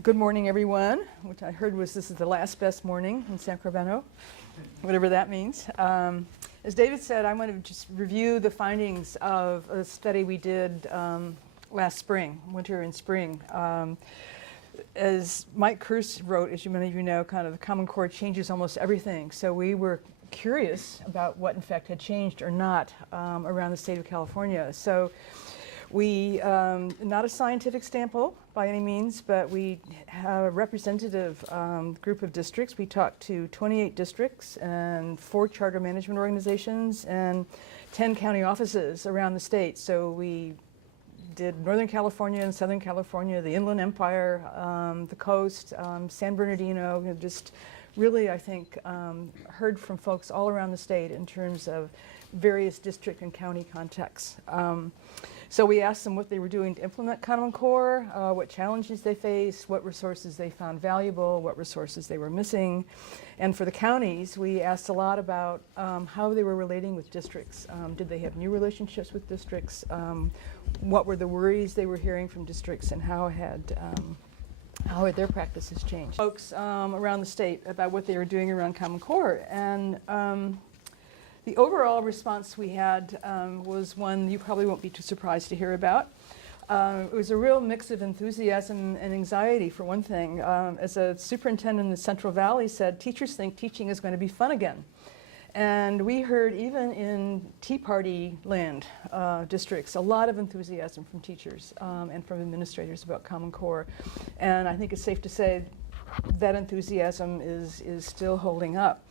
Good morning, everyone, which I heard was this is the last best morning in Sacramento, whatever that means. As David said, I want to just review the findings of a study we did last spring, winter and spring. As Mike Kearse wrote, as many of you know, kind of the Common Core changes almost everything. So we were curious about what in fact had changed or not around the state of California. So we, not a scientific sample by any means, but we have a representative group of districts. We talked to 28 districts and 4 charter management organizations and 10 county offices around the state. So we did Northern California and Southern California, the Inland Empire, the coast, San Bernardino, just really, I think, heard from folks all around the state in terms of various district and county contexts. So we asked them what they were doing to implement Common Core, what challenges they faced, what resources they found valuable, what resources they were missing. And for the counties, we asked a lot about how they were relating with districts. Did they have new relationships with districts? What were the worries they were hearing from districts, and how had their practices changed? Folks around the state about what they were doing around Common Core. And the overall response we had was one you probably won't be too surprised to hear about. It was a real mix of enthusiasm and anxiety, for one thing. As a superintendent in the Central Valley said, teachers think teaching is going to be fun again. And we heard even in Tea Party land districts a lot of enthusiasm from teachers and from administrators about Common Core. And I think it's safe to say that enthusiasm is still holding up.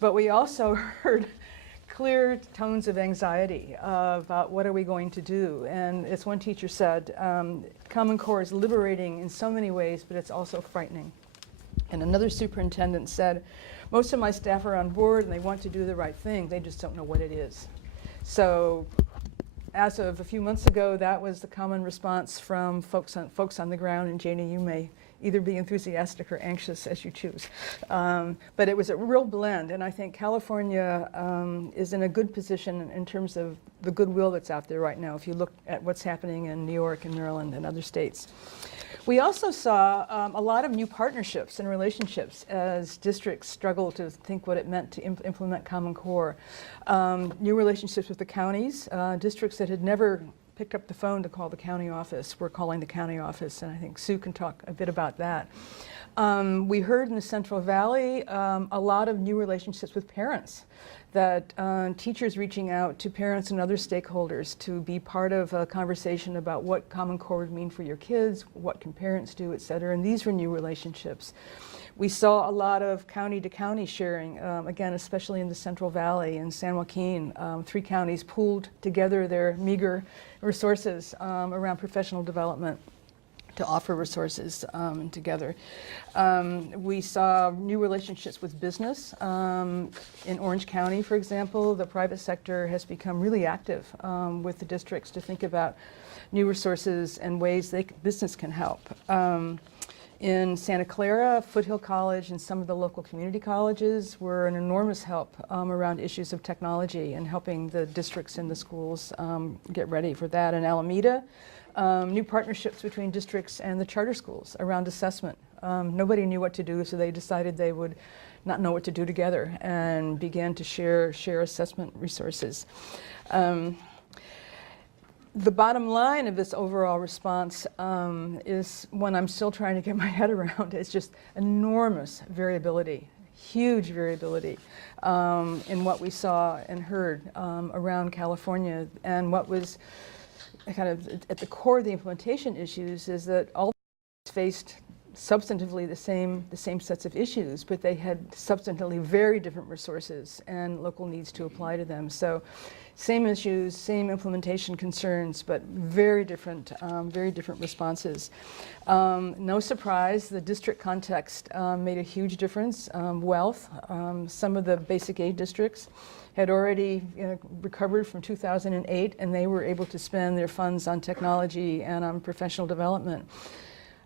But we also heard clear tones of anxiety about what are we going to do. And as one teacher said, Common Core is liberating in so many ways, but it's also frightening. And another superintendent said, most of my staff are on board and they want to do the right thing, they just don't know what it is. So as of a few months ago, that was the common response from folks on the ground, and Janie, you may either be enthusiastic or anxious as you choose. But it was a real blend, and I think California is in a good position in terms of the goodwill that's out there right now, if you look at what's happening in New York and Maryland and other states. We also saw a lot of new partnerships and relationships as districts struggle to think what it meant to implement Common Core. New relationships with the counties, districts that had never picked up the phone to call the county office. We're calling the county office, and I think Sue can talk a bit about that. We heard in the Central Valley a lot of new relationships with parents, that teachers reaching out to parents and other stakeholders to be part of a conversation about what Common Core would mean for your kids, what can parents do, et cetera, and these were new relationships. We saw a lot of county-to-county sharing, again, especially in the Central Valley and San Joaquin. 3 counties pooled together their meager resources around professional development to offer resources together. We saw new relationships with business. In Orange County, for example, the private sector has become really active with the districts to think about new resources and ways business can help. In Santa Clara, Foothill College and some of the local community colleges were an enormous help around issues of technology and helping the districts and the schools get ready for that. In Alameda, new partnerships between districts and the charter schools around assessment. Nobody knew what to do, so they decided they would not know what to do together and began to share assessment resources. The bottom line of this overall response is one I'm still trying to get my head around. It's just enormous variability, huge variability in what we saw and heard around California. And what was kind of at the core of the implementation issues is that all faced substantively the same sets of issues, but they had substantively very different resources and local needs to apply to them. So same issues, same implementation concerns, but very different responses. No surprise, the district context made a huge difference. Wealth, some of the basic aid districts had already recovered from 2008, and they were able to spend their funds on technology and on professional development.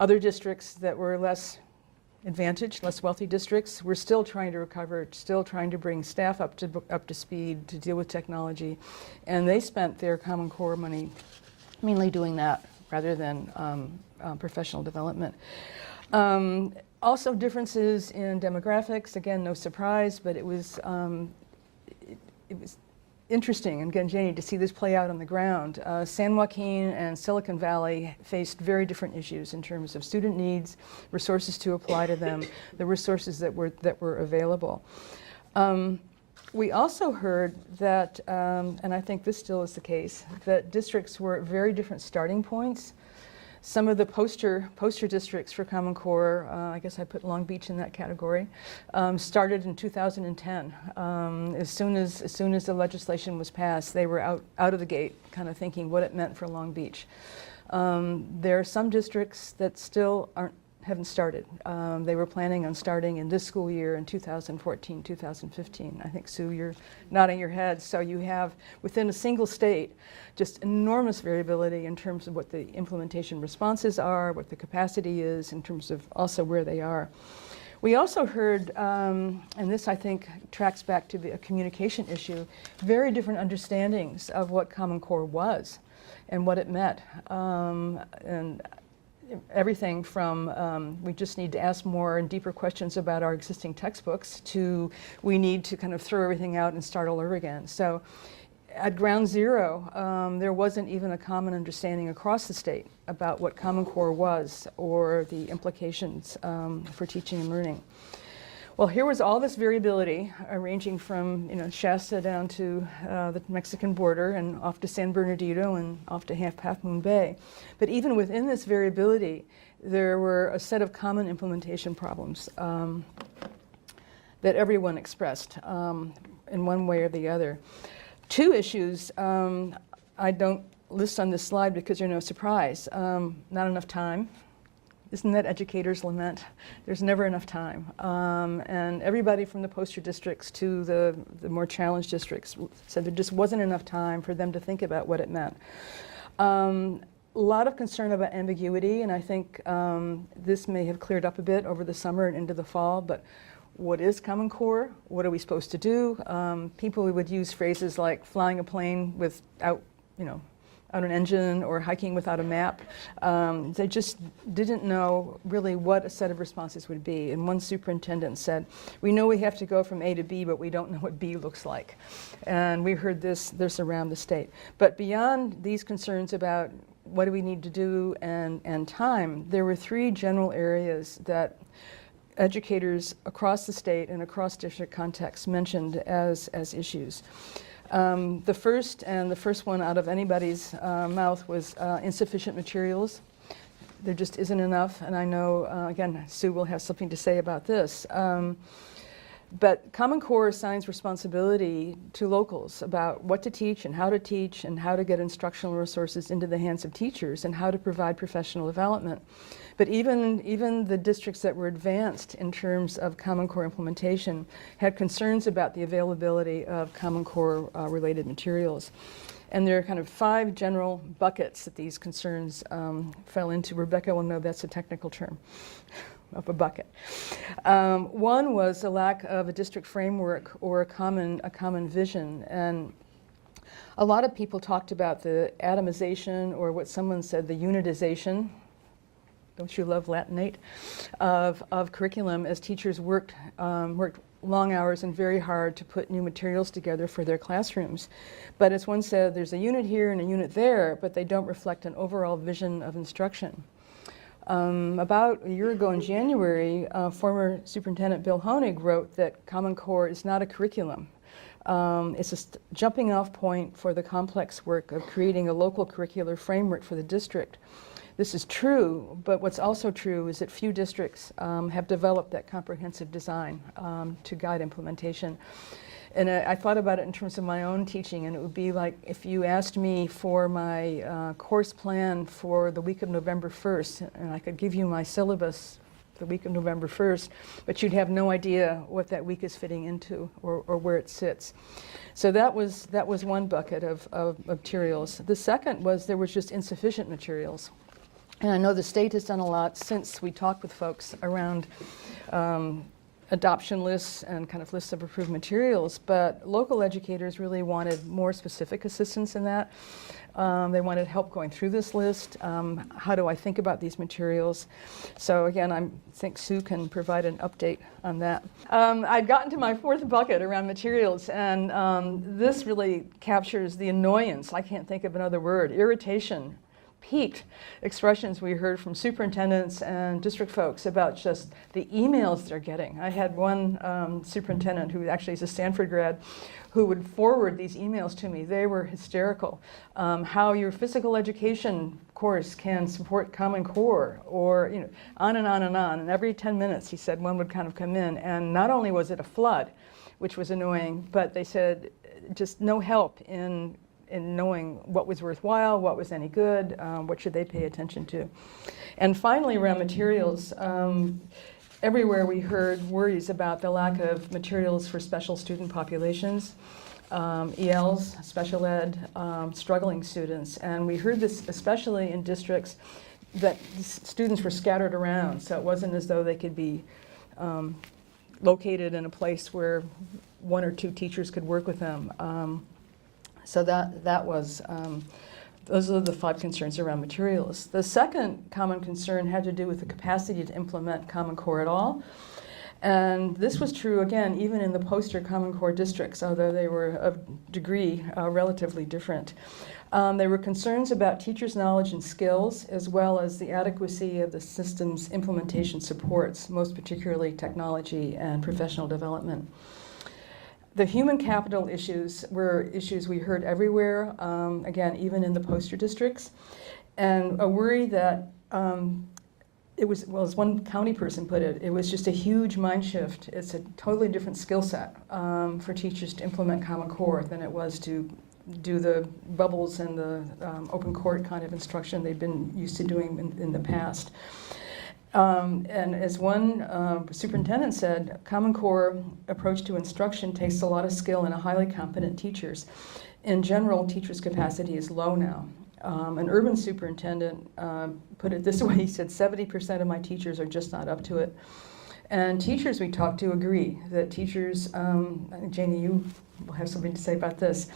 Other districts that were less advantaged, less wealthy districts, were still trying to recover, still trying to bring staff up to speed to deal with technology, and they spent their Common Core money mainly doing that rather than professional development. Also differences in demographics, again, no surprise, but it was interesting, and again, Janie, to see this play out on the ground. San Joaquin and Silicon Valley faced very different issues in terms of student needs, resources to apply to them, the resources that were available. We also heard that, and I think this still is the case, that districts were at very different starting points. Some of the poster districts for Common Core, I guess I put Long Beach in that category, started in 2010. As soon as the legislation was passed, they were out of the gate, kind of thinking what it meant for Long Beach. There are some districts that still haven't started. They were planning on starting in this school year in 2014, 2015. I think, Sue, you're nodding your head. So you have, within a single state, just enormous variability in terms of what the implementation responses are, what the capacity is, in terms of also where they are. We also heard, and this I think tracks back to a communication issue, very different understandings of what Common Core was and what it meant. And everything from we just need to ask more and deeper questions about our existing textbooks to we need to kind of throw everything out and start all over again. So at ground zero, there wasn't even a common understanding across the state about what Common Core was or the implications for teaching and learning. Well, here was all this variability, ranging from Shasta down to the Mexican border and off to San Bernardino and off to Half Moon Bay. But even within this variability, there were a set of common implementation problems that everyone expressed in one way or the other. Two issues I don't list on this slide because they're no surprise. Not enough time. Isn't that educators' lament? There's never enough time. And everybody from the poster districts to the more challenged districts said there just wasn't enough time for them to think about what it meant. A lot of concern about ambiguity, and I think this may have cleared up a bit over the summer and into the fall, but what is Common Core? What are we supposed to do? People would use phrases like flying a plane without, on an engine or hiking without a map. They just didn't know really what a set of responses would be. And one superintendent said, we know we have to go from A to B, but we don't know what B looks like. And we heard this around the state. But beyond these concerns about what do we need to do and time, there were three general areas that educators across the state and across district contexts mentioned as issues. The first one out of anybody's mouth was insufficient materials. There just isn't enough, and I know, again, Sue will have something to say about this. But Common Core assigns responsibility to locals about what to teach and how to get instructional resources into the hands of teachers and how to provide professional development. But even the districts that were advanced in terms of Common Core implementation had concerns about the availability of Common Core related materials. And there are kind of 5 general buckets that these concerns fell into. Rebecca will know that's a technical term of a bucket. One was the lack of a district framework or a common vision. And a lot of people talked about the atomization, or what someone said, the unitization, don't you love Latinate, of curriculum as teachers worked long hours and very hard to put new materials together for their classrooms. But as one said, there's a unit here and a unit there, but they don't reflect an overall vision of instruction. About a year ago in January, former Superintendent Bill Honig wrote that Common Core is not a curriculum. It's a jumping off point for the complex work of creating a local curricular framework for the district. This is true, but what's also true is that few districts have developed that comprehensive design to guide implementation. And I thought about it in terms of my own teaching, and it would be like if you asked me for my course plan for the week of November 1st, and I could give you my syllabus the week of November 1st, but you'd have no idea what that week is fitting into or where it sits. So that was one bucket of materials. The second was there was just insufficient materials. And I know the state has done a lot since we talked with folks around adoption lists and kind of lists of approved materials, but local educators really wanted more specific assistance in that. They wanted help going through this list. How do I think about these materials? So again, I think Sue can provide an update on that. I'd gotten to my fourth bucket around materials, and this really captures the annoyance, I can't think of another word, irritation, peaked expressions we heard from superintendents and district folks about just the emails they're getting. I had one superintendent who actually is a Stanford grad who would forward these emails to me. They were hysterical. How your physical education course can support Common Core, or on and on and on. And every 10 minutes, he said, one would kind of come in. And not only was it a flood, which was annoying, but they said just no help in knowing what was worthwhile, what was any good, what should they pay attention to. And finally, around materials, everywhere we heard worries about the lack of materials for special student populations, ELs, special ed, struggling students. And we heard this especially in districts that students were scattered around, so it wasn't as though they could be located in a place where one or two teachers could work with them. So that was, those are the 5 concerns around materials. The second common concern had to do with the capacity to implement Common Core at all. And this was true, again, even in the poster Common Core districts, although they were of degree relatively different. There were concerns about teachers' knowledge and skills, as well as the adequacy of the system's implementation supports, most particularly technology and professional development. The human capital issues were issues we heard everywhere, again, even in the poster districts, and a worry that it was, well, as one county person put it, it was just a huge mind shift. It's a totally different skill set for teachers to implement Common Core than it was to do the bubbles and the open court kind of instruction they've been used to doing in the past. And as one superintendent said, Common Core approach to instruction takes a lot of skill and a highly competent teachers. In general, teachers' capacity is low now. An urban superintendent put it this way, he said, 70% of my teachers are just not up to it. And teachers we talked to agree that teachers, Janie, you will have something to say about this,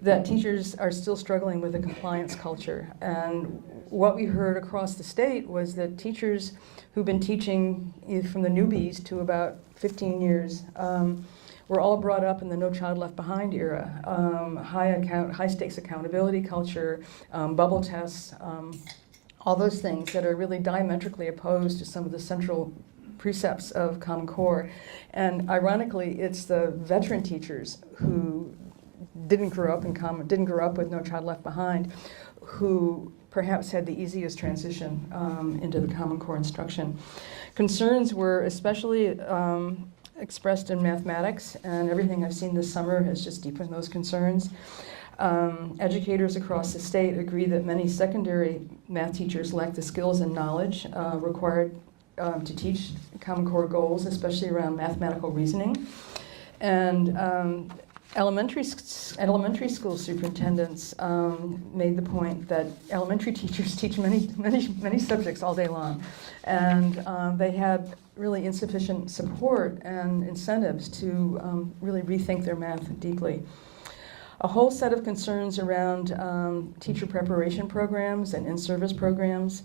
that teachers are still struggling with a compliance culture. And what we heard across the state was that teachers who've been teaching from the newbies to about 15 years were all brought up in the No Child Left Behind era. High stakes accountability culture, bubble tests, all those things that are really diametrically opposed to some of the central precepts of Common Core. And ironically, it's the veteran teachers who didn't grow up with No Child Left Behind, who perhaps had the easiest transition into the Common Core instruction. Concerns were especially expressed in mathematics, and everything I've seen this summer has just deepened those concerns. Educators across the state agree that many secondary math teachers lack the skills and knowledge required to teach Common Core goals, especially around mathematical reasoning. And elementary school superintendents made the point that elementary teachers teach many subjects all day long, and they had really insufficient support and incentives to really rethink their math deeply. A whole set of concerns around teacher preparation programs and in-service programs.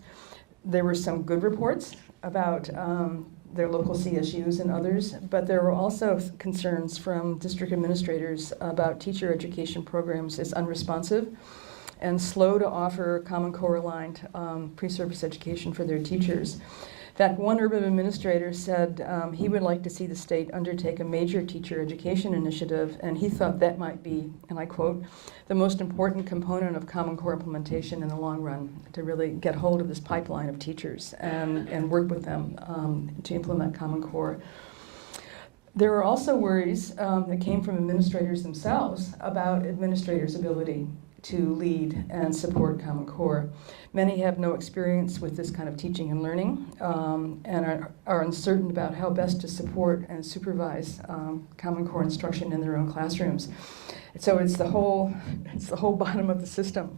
There were some good reports about their local CSUs and others, but there were also concerns from district administrators about teacher education programs as unresponsive and slow to offer Common Core aligned pre-service education for their teachers. In fact, one urban administrator said he would like to see the state undertake a major teacher education initiative, and he thought that might be, and I quote, the most important component of Common Core implementation in the long run, to really get hold of this pipeline of teachers and work with them to implement Common Core. There were also worries that came from administrators themselves about administrators' ability to lead and support Common Core. Many have no experience with this kind of teaching and learning and are uncertain about how best to support and supervise Common Core instruction in their own classrooms. So it's the whole bottom of the system,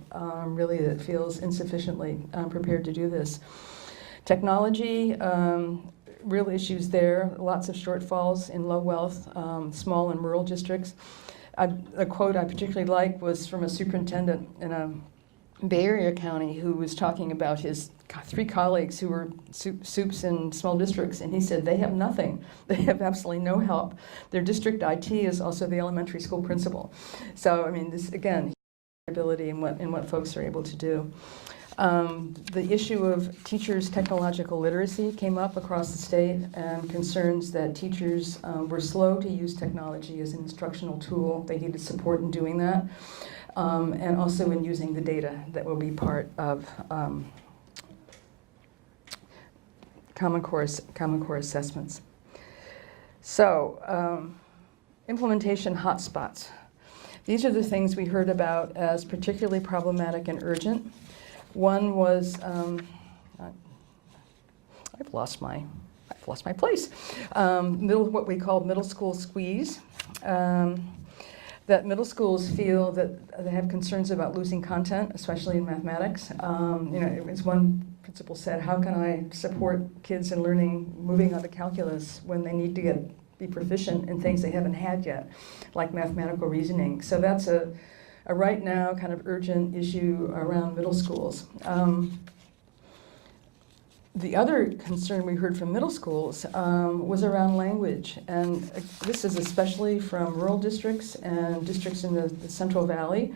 really, that feels insufficiently prepared to do this. Technology, real issues there, lots of shortfalls in low wealth, small and rural districts. A quote I particularly like was from a superintendent in a Bay Area county who was talking about his 3 colleagues who were soups in small districts, and he said they have nothing. They have absolutely no help. Their district IT is also the elementary school principal. So, I mean, this, again, ability in what folks are able to do. The issue of teachers' technological literacy came up across the state, and concerns that teachers were slow to use technology as an instructional tool. They needed support in doing that, and also in using the data that will be part of Common Core assessments. So, implementation hotspots. These are the things we heard about as particularly problematic and urgent. One was, I've lost my place. What we call middle school squeeze. That middle schools feel that they have concerns about losing content, especially in mathematics. As one principal said, how can I support kids in learning, moving on to calculus when they need to be proficient in things they haven't had yet, like mathematical reasoning. So that's a right now kind of urgent issue around middle schools. The other concern we heard from middle schools was around language, and this is especially from rural districts and districts in the Central Valley.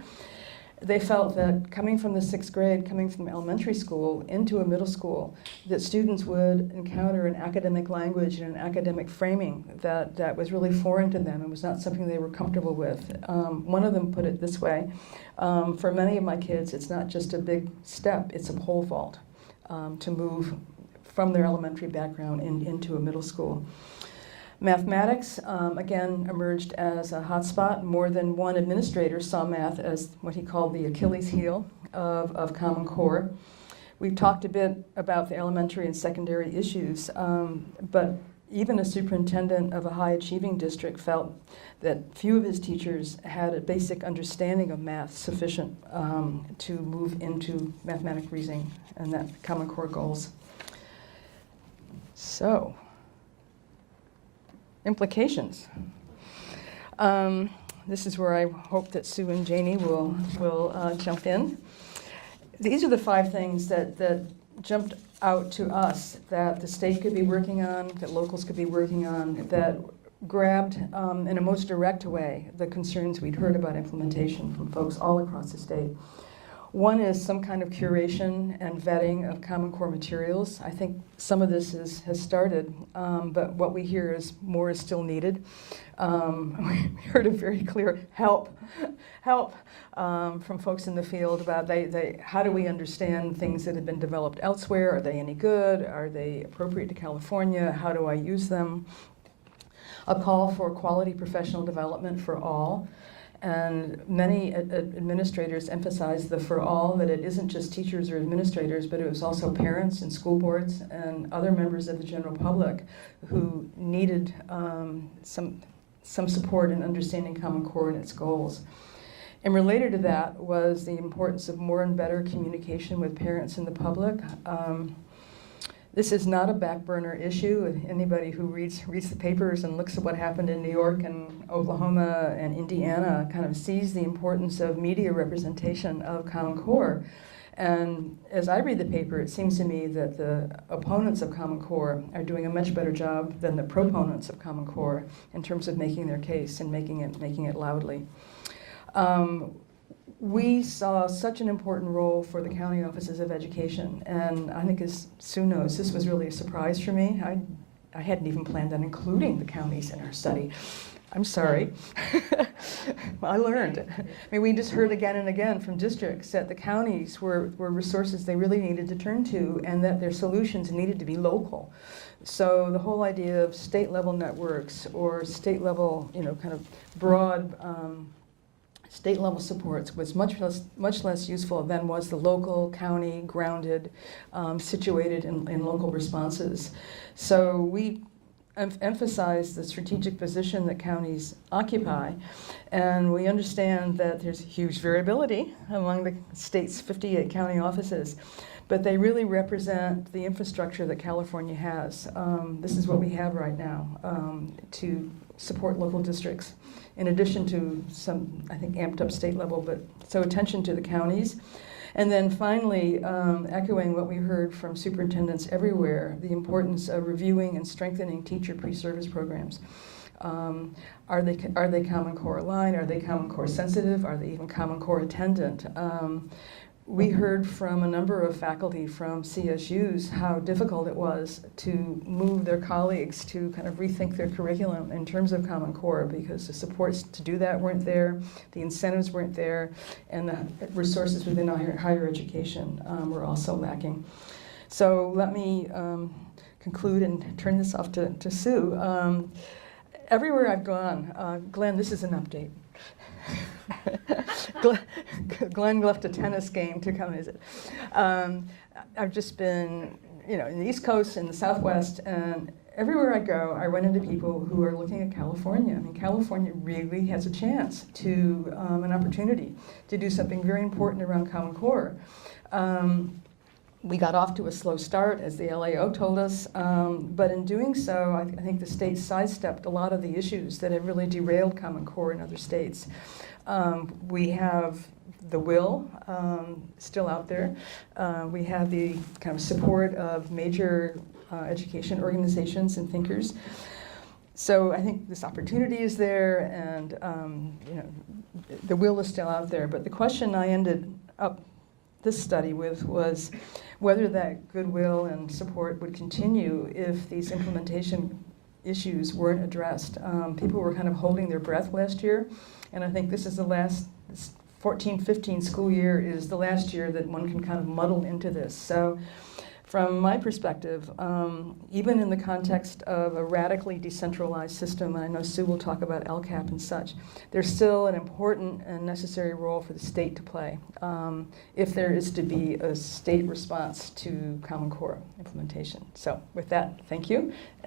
They felt that coming from the 6th grade, coming from elementary school into a middle school, that students would encounter an academic language and an academic framing that was really foreign to them and was not something they were comfortable with. One of them put it this way: for many of my kids, it's not just a big step, it's a pole vault to move from their elementary background into a middle school. Mathematics, again, emerged as a hotspot. More than one administrator saw math as what he called the Achilles heel of Common Core. We've talked a bit about the elementary and secondary issues, but even a superintendent of a high-achieving district felt that few of his teachers had a basic understanding of math sufficient to move into mathematical reasoning and that Common Core goals. So, implications. This is where I hope that Sue and Janie will jump in. These are the 5 things that jumped out to us that the state could be working on, that locals could be working on, that grabbed in a most direct way the concerns we'd heard about implementation from folks all across the state. One is some kind of curation and vetting of Common Core materials. I think some of this has started, but what we hear is more is still needed. We heard a very clear help from folks in the field about how do we understand things that have been developed elsewhere? Are they any good? Are they appropriate to California? How do I use them? A call for quality professional development for all. And many administrators emphasize the for all, that it isn't just teachers or administrators, but it was also parents and school boards and other members of the general public who needed some support in understanding Common Core and its goals. And related to that was the importance of more and better communication with parents and the public. This is not a back burner issue. Anybody who reads the papers and looks at what happened in New York and Oklahoma and Indiana kind of sees the importance of media representation of Common Core. And as I read the paper, it seems to me that the opponents of Common Core are doing a much better job than the proponents of Common Core in terms of making their case and making it loudly. We saw such an important role for the county offices of education, and I think, as Sue knows, this was really a surprise for me. I hadn't even planned on including the counties in our study. I'm sorry. I learned. I mean, we just heard again and again from districts that the counties were resources they really needed to turn to, and that their solutions needed to be local. So the whole idea of state-level networks or state-level, kind of broad state-level supports was much less useful than was the local, county, grounded, situated in local responses. So we emphasize the strategic position that counties occupy, and we understand that there's huge variability among the state's 58 county offices, but they really represent the infrastructure that California has. This is what we have right now to support local districts, in addition to some, I think, amped up state level, but so attention to the counties. And then finally, echoing what we heard from superintendents everywhere, the importance of reviewing and strengthening teacher pre-service programs. Are they Common Core aligned? Are they Common Core sensitive? Are they even Common Core attendant? We heard from a number of faculty from CSUs how difficult it was to move their colleagues to kind of rethink their curriculum in terms of Common Core, because the supports to do that weren't there, the incentives weren't there, and the resources within higher education were also lacking. So let me conclude and turn this off to Sue. Everywhere I've gone, Glenn, this is an update. Glenn left a tennis game to come visit. I've just been, in the East Coast, in the Southwest, and everywhere I go, I run into people who are looking at California. I mean, California really has a chance to, an opportunity to do something very important around Common Core. We got off to a slow start, as the LAO told us, but in doing so, I think the state sidestepped a lot of the issues that have really derailed Common Core in other states. We have the will still out there. We have the kind of support of major education organizations and thinkers. So I think this opportunity is there, and the will is still out there. But the question I ended up this study with was whether that goodwill and support would continue if these implementation issues weren't addressed. People were kind of holding their breath last year, and I think this is the last, this 14-15 school year is the last year that one can kind of muddle into this. So from my perspective, even in the context of a radically decentralized system, and I know Sue will talk about LCAP and such, there's still an important and necessary role for the state to play if there is to be a state response to Common Core implementation. So with that, thank you.